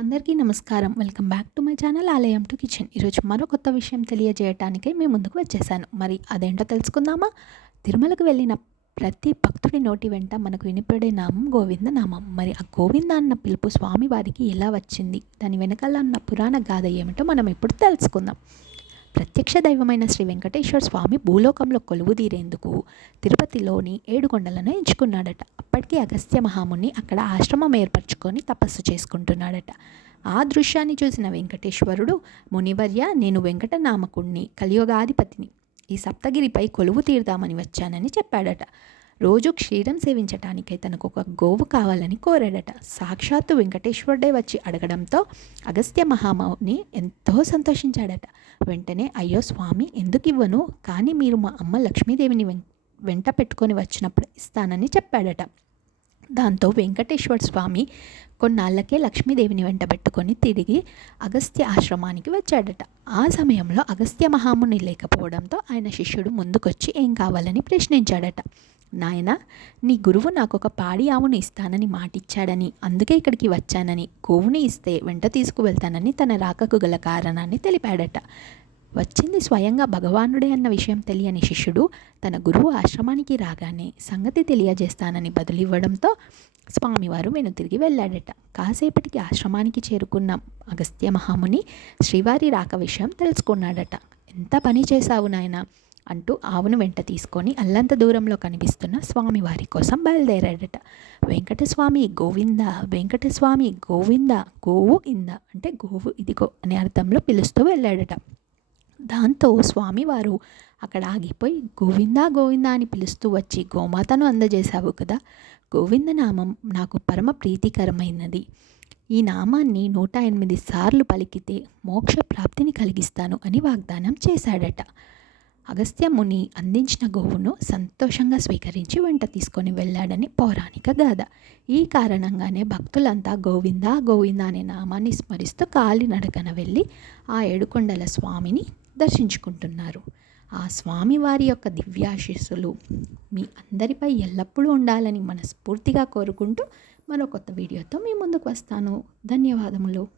అందరికీ నమస్కారం. Welcome back to my channel Alayam to kitchen. ఈరోజు మరో కొత్త విషయం తెలియజేయటానికే మీ ముందుకు వచ్చేసాను. మరి అదేంటో తెలుసుకుందామా? తిరుమలకు వెళ్ళిన ప్రతి భక్తుడి నోటి వెంట మనకు వినిపడే నామం గోవింద నామం. మరి ఆ గోవింద అన్న పిలుపు స్వామివారికి ఎలా వచ్చింది? దాని వెనకాల ఉన్న పురాణ గాథ ఏమిటో మనం ఇప్పుడు తెలుసుకుందాం. ప్రత్యక్ష దైవమైన శ్రీ వెంకటేశ్వర స్వామి భూలోకంలో కొలువు తీరేందుకు తిరుపతిలోని ఏడుకొండలను ఎంచుకున్నాడట. అప్పటికి అగస్త్య మహాముని అక్కడ ఆశ్రమం ఏర్పరచుకొని తపస్సు చేసుకుంటున్నాడట. ఆ దృశ్యాన్ని చూసిన వెంకటేశ్వరుడు మునివర్య నేను వెంకటనామకుణ్ణి కలియుగాధిపతిని. ఈ సప్తగిరిపై కొలువు తీరుదామని వచ్చానని చెప్పాడట. రోజు క్షీరం సేవించటానికై తనకు ఒక గోవు కావాలని కోరాడట. సాక్షాత్తు వెంకటేశ్వరుడే వచ్చి అడగడంతో అగస్త్య మహామౌని ఎంతో సంతోషించాడట. వెంటనే అయ్యో స్వామి ఎందుకు ఇవ్వను? కానీ మీరు మా అమ్మ లక్ష్మీదేవిని వెం వెంట పెట్టుకొని వచ్చినప్పుడు ఇస్తానని చెప్పాడట. దాంతో వెంకటేశ్వర స్వామి కొన్నాళ్ళకే లక్ష్మీదేవిని వెంటబెట్టుకొని తిరిగి అగస్త్య ఆశ్రమానికి వచ్చాడట. ఆ సమయంలో అగస్త్య మహాముని లేకపోవడంతో ఆయన శిష్యుడు ముందుకొచ్చి ఏం కావాలని ప్రశ్నించాడట. నాయన నీ గురువు నాకు ఒక పాడి ఆవును ఇస్తానని మాటిచ్చాడని అందుకే ఇక్కడికి వచ్చానని గోవుని ఇస్తే వెంట తీసుకువెళ్తానని తన రాకకు గల కారణాన్ని తెలిపాడట. వచ్చింది స్వయంగా భగవానుడే అన్న విషయం తెలియని శిష్యుడు తన గురువు ఆశ్రమానికి రాగానే సంగతి తెలియజేస్తానని బదులివ్వడంతో స్వామివారు వెనుతిరిగి వెళ్ళాడట. కాసేపటికి ఆశ్రమానికి చేరుకున్న అగస్త్య మహాముని శ్రీవారి రాక విషయం తెలుసుకున్నాడట. ఎంత పని చేశావు నాయన? అంటూ ఆవును వెంట తీసుకొని అల్లంత దూరంలో కనిపిస్తున్న స్వామివారి కోసం బయలుదేరాడట. వెంకటస్వామి గోవింద వెంకటస్వామి గోవింద గోవు ఇంద? అంటే గోవు ఇదిగో అనే అర్థంలో పిలుస్తూ వెళ్ళాడట. దాంతో స్వామివారు అక్కడ ఆగిపోయి గోవిందా గోవిందా అని పిలుస్తూ వచ్చి గోమాతను అందజేశావు కదా. గోవింద నామం నాకు పరమ ప్రీతికరమైనది. ఈ నామాన్ని నూట ఎనిమిది సార్లు పలికితే మోక్ష ప్రాప్తిని కలిగిస్తాను అని వాగ్దానం చేశాడట. అగస్త్య ముని అందించిన గోవును సంతోషంగా స్వీకరించి వెంట తీసుకొని వెళ్ళాడని పౌరాణిక గాథ. ఈ కారణంగానే భక్తులంతా గోవింద గోవింద అనే నామాన్ని స్మరిస్తూ కాలినడకన వెళ్ళి ఆ ఏడుకొండల స్వామిని దర్శించుకుంటున్నారు. ఆ స్వామి వారి యొక్క దివ్యాశీస్సులు మీ అందరిపై ఎల్లప్పుడూ ఉండాలని మనస్ఫూర్తిగా కోరుకుంటూ మరో కొత్త వీడియోతో మీ ముందుకు వస్తాను. ధన్యవాదములు.